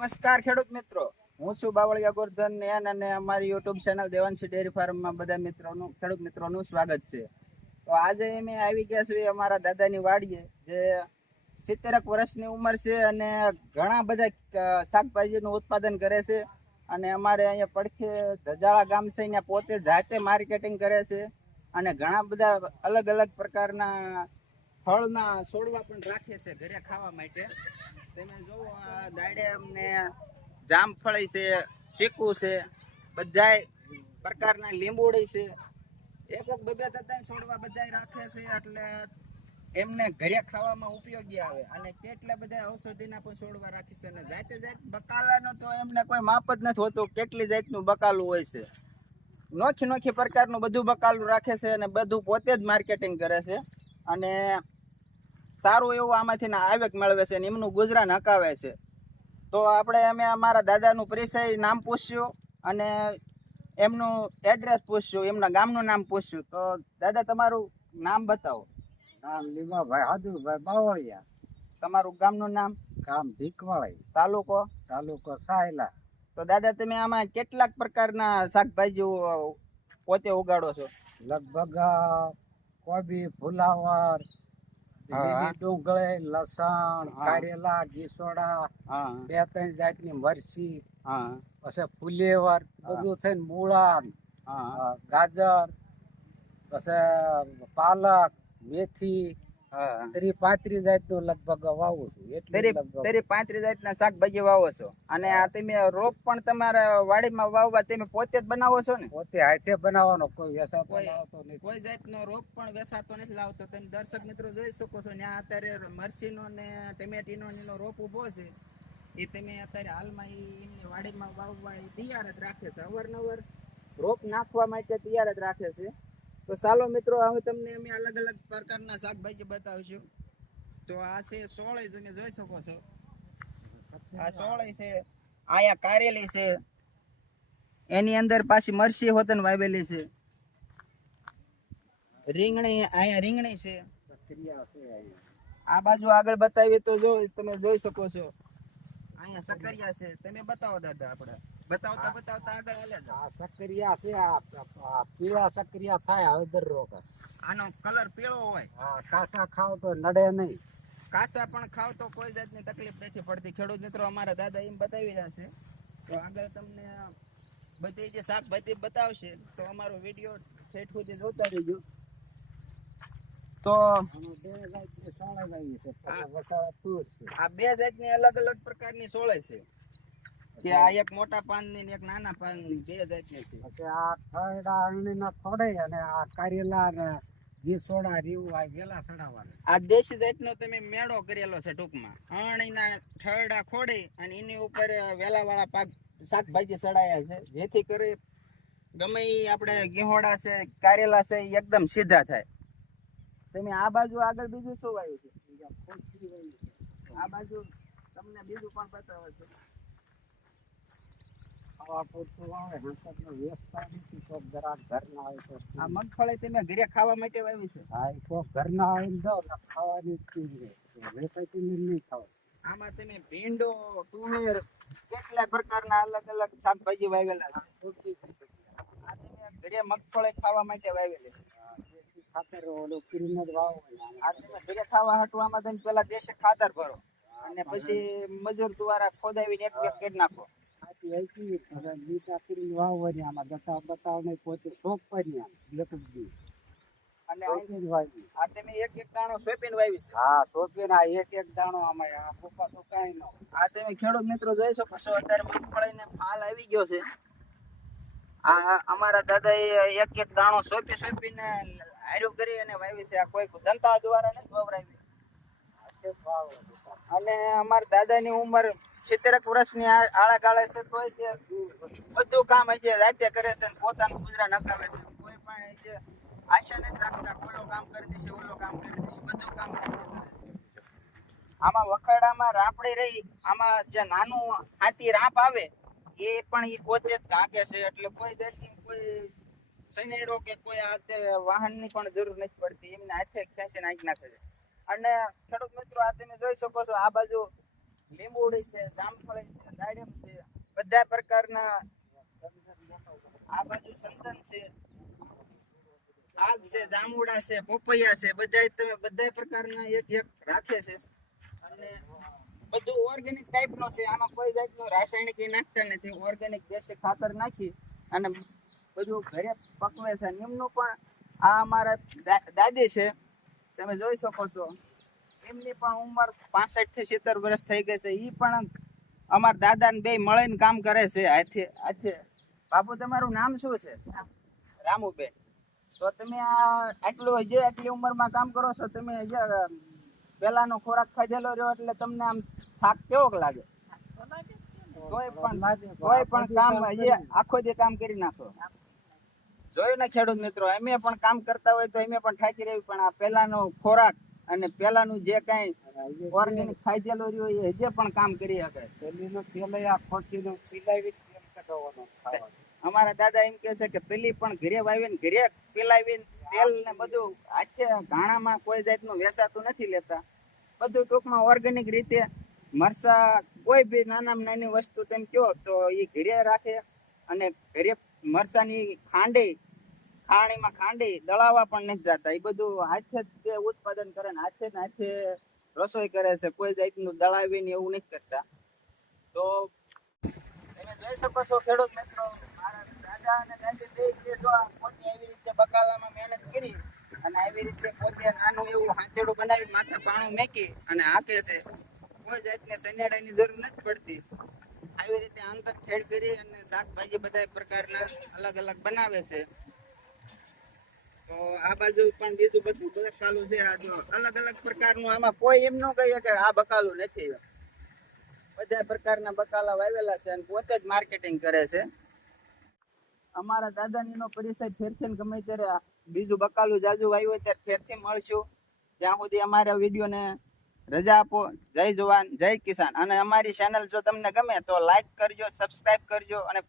નમસ્કાર ખેડૂત મિત્રો, હું છું બાવળિયા ગોરધન અને અમારી યુટ્યુબ ચેનલ દેવાંશી ડેરી ફાર્મમાં બધા મિત્રોનું ખેડૂત મિત્રોનું સ્વાગત છે. તો આજે અમે આવી ગયા છીએ અમારા દાદાની વાડીએ, જે 70 વર્ષની ઉંમર છે અને ઘણા બધા શાકભાજીનું ઉત્પાદન કરે છે. અને અમારે અહીંયા પડખે ધજાળા ગામ છે, અહીંયા પોતે જાતે માર્કેટિંગ કરે છે અને ઘણા બધા અલગ અલગ પ્રકારના ફળના છોડવા પણ રાખે છે ઘરે ખાવા માટે. તમે જોવો આ દાડમ ને જામફળી છે, ચીકુ છે, બધાય પ્રકારના લીંબુડી છે, એક બે ત્રણ છોડવા બધાય રાખે છે, એટલે એમને ઘરે ખાવામાં ઉપયોગી આવે. અને કેટલા બધા ઔષધિના પણ છોડવા રાખે છે. અને જાતે બકાલાનો તો એમને કોઈ માપ જ નથી હોતું, કેટલી જાતનું બકાલું હોય છે. નોખી નોખી પ્રકારનું બધું બકાલું રાખે છે અને બધું પોતે જ માર્કેટિંગ કરે છે અને સારું એવું આમાંથી આવક મેળવે છે અને એમનું ગુજરાન હકાવે છે. તો અમે અમારા દાદાનું પરિચય નામ પૂછ્યું અને એમનું એડ્રેસ પૂછ્યું, એમના ગામનું નામ પૂછ્યું. તો દાદા, તમારું નામ બતાવો. નામ લીમાભાઈ હાદુભાઈ બાવળિયા. તમારું ગામનું નામ? ગામ ભીખવાળી, તાલુકો સાયલા. તો દાદા, તમે આમાં કેટલાક પ્રકારના શાકભાજીઓ પોતે ઉગાડો છો? લગભગ કોબી, ફુલાવર, ડુંગળી, લસણ, કારેલા, ગીસોડા, 2-3 જાતની મરચી, પછી ફુલેવર, બધું થઈને મૂળા, ગાજર, પછી પાલક, મેથી, 30-35 જાતનું લગભગ વાવું છું. 35 જાતના શાકભાજી વાવો છો. અને આ તમે રોપ પણ તમારા વાડીમાં વાવવા તમે પોતે જ બનાવો છો ને? પોતે હાથે બનાવવાનો, કોઈ વેસાતો લાવતો નથી. કોઈ જાતનો રોપ પણ વેસાતો નથી લાવતો. તમે દર્શક મિત્રો જોઈ શકો છો, ત્યાં અત્યારે મરચીનો ને ટમેટીનો એનો રોપ ઉભો છે. એ તમે અત્યારે હાલમાં એમની વાડીમાં વાવવા તૈયાર જ રાખે છે, અવારનવાર રોપ નાખવા માટે તૈયાર જ રાખે છે. તો ચાલો મિત્રો, હવે તમને અમે અલગ અલગ પ્રકારના શાકભાજી બતાવીશું. તો આ છે સોળી, તમે જોઈ શકો છો. આ સોળી છે, આયા કારેલી છે, એની અંદર પાછી મરચી હોતન વાવેલી છે, રીંગણી, આયા રીંગણી છે. આ બાજુ આગળ બતાવીએ તો તમે જોઈ શકો છો, અહીંયા સકરિયા છે. તમે બતાવો દાદા, આપણે બતાવતા આગળ હાલે જાઓ. આ સકરિયા છે, આ પીળા સકરિયા થાય હળદર રોગ. આનો કલર પીળો હોય. કાચા ખાવ તો નડે નહીં. કાચા પણ ખાવ તો કોઈ જાતની તકલીફ નથી પડતી. ખેડૂત મિત્રો અમારા દાદા એમ બતાવી રહ્યા છે. તો આગળ તમને બધી જે શાકભાજી બતાવશે, તો અમારો વિડીયો ઠેઠ સુધી જોતા રહેજો. તો આ 2 જાતની અલગ અલગ પ્રકારની સોળે છે, કે આ એક મોટા પાનની ને એક નાના પાનની 2 જાતની છે. આ થડા અણીના થોડે અને આ કારેલા ને ગીસોડા રીવું આ વેલા સડાવવાના. આ દેશી જાતનો તમે મેળો કરેલો છે, ટૂંકમાં અણીના થડા ખોડી અને એની ઉપર વેલાવાળા પાક શાકભાજી સડાયા છે, જેથી કરી ગમે આપણે ગીહોડા છે, કારેલા છે, એકદમ સીધા થાય. તમે આ બાજુ આગળ બીજું શું વાવ્યું છે? આ બાજુ તમને બીજું પણ બતાવે છે. આ મગફળી તમે ઘરે ખાવા માટે વાવી છે? ઘરના આવીને જાવ ખાવાની નહીં ખાવા. આમાં તમે ભીંડો, તુવેર, કેટલા પ્રકારના અલગ અલગ શાકભાજી વાવેલા છે. આ તમે ઘરે મગફળી ખાવા માટે વાવેલી છે. ખાતર ઓલું કરીને જ વાવો. આ તમે ઘરે ખાવા હટવામાં તમે પેલા દેશી ખાતર ભરો અને પછી મજૂર દ્વારા ખોદાવીને એક કરી નાખો. વાવવાની આમાં બતાવ નહીં, પોતે શોખ કરી અને આ તમે એક દાણો સોંપીને વાવી છે? હા, સોંપીને એક દાણો આમાં આ ફૂફા તો કાંઈ ન. આ તમે ખેડૂત મિત્રો જોઈ શકો છો, અત્યારે મગફળીને ફાલ આવી ગયો છે. આ અમારા દાદાએ એક દાણો સોંપીને હાર્યું કરી અને વાવી છે. આ કોઈ દંતાળ દ્વારા નથી વવરાવી. અને અમારા દાદાની ઉંમર 70 વર્ષની આળા ગાળે છે, તોય તે બધું કામ હજી જાતે કરે છે, પોતાનું ગુજરાન હકાવે છે. કોઈ પણ જે આશા નથી રાખતા, ઓલો કામ કરી દેશે, ઓલો કામ કરી દેશે, બધું કામ જાતે કરે છે. આમાં વખાડામાં રાપડી રહી, આમાં જે નાનું હાથી રાપ આવે એ પણ એ પોતે જ કાકે છે. એટલે કોઈ જાતની કોઈ સનેડો કે કોઈ વાહનની પણ જરૂર નથી પડતી, એમને હાથે ખેંચીને નાખી નાખે છે. અને ખેડૂત મિત્રો, આ તમે જોઈ શકો છો, આ બાજુ લીંબુડી છે, જામફળી છે, બધા પ્રકારના આ બાજુ સંદન છે, આગ છે, જાંબુડા છે, પોપૈયા છે, બધા પ્રકારના એક એક રાખે છે અને બધું ઓર્ગેનિક ટાઈપનો છે. આમાં કોઈ જાતનું રાસાયણિક નાખતા નથી. ઓર્ગેનિક દેશી ખાતર નાખી અને બધું ઘરે પકવે છે. એમનું પણ આ અમારા દાદી છે, તમે જોઈ શકો છો. એમની પણ ઉંમર 65 થી 70 વર્ષ થઈ ગઈ છે. એ પણ અમારા દાદા ને બે મળીને કામ કરે છે હાથે. બાપુ, તમારું નામ શું છે? રામુબેન. તો તમે આટલી ઉંમરમાં કામ કરો છો, તમે પેલાનો ખોરાક ખાધેલો રહ્યો એટલે તમને આમ થાક કેવોક લાગે? કોઈ પણ કામ આખો દી કામ કરી નાખો. જોયું ને ખેડૂત મિત્રો, અમે પણ કામ કરતા હોય તો અમે પણ થાકી રહેવી, પણ આ પેલાનો ખોરાક અને પેલાનું જે કઈ ઓર્ગેનિક ખાધેલું રહ્યું એ હજે પણ કામ કરી શકે. અમારા દાદા એમ કે છે કે પેલી પણ ઘરે વાવીને ઘરે પેલાવીને તેલ ને બધું હાથે ઘાણામાં કોઈ જાતનું વેચાતું નથી લેતા. બધું ટૂંકમાં ઓર્ગેનિક રીતે મરસા કોઈ બી નાનામાં નાની વસ્તુ તેમ કયો તો એ ઘરે રાખે અને ઘરે મરસાની ખાણીમાં ખાંડી દળાવવા પણ નથી જતા. એ બધું હાથે જ તે ઉત્પાદન કરે ને હાથે રસોઈ કરે છે. કોઈ જાતનું દળાવીને એવું નથી કરતા. તો તમે જોઈ શકો છો ખેડૂત મિત્રો, મારા દાદા અને દાદી બે જો પોતે એવી રીતે બકાલામાં મહેનત કરી અને આવી રીતે પોતે નાનું એવું હાથેડું બનાવી માથે પાણી મેકી અને હાકે છે. કોઈ જાતની સનેડાની જરૂર નથી પડતી. આવી રીતે આંતર ખેડ કરી અને શાકભાજી બધા પ્રકારના અલગ અલગ બનાવે છે. તો આ બાજુ પણ બીજું બધું બકાલું છે. આ જો અલગ અલગ પ્રકારનું, આમાં કોઈ એમ ન કહીએ કે આ બકાલું નથી. બધા પ્રકારના બકાલા વાવેલા છે અને પોતે જ માર્કેટિંગ કરે છે. અમારા દાદાની નો પરિચય ફેરથી ગમે ત્યારે બીજું બકાલું જાજુ વાવ્યું હોય ત્યારે ફેરથી મળશું. ત્યાં સુધી અમારા વિડીયોને રજા આપો. જય જવાન જય કિસાન. અને અમારી ચેનલ જો તમને ગમે તો લાઈક કરજો, સબસ્ક્રાઇબ કરજો અને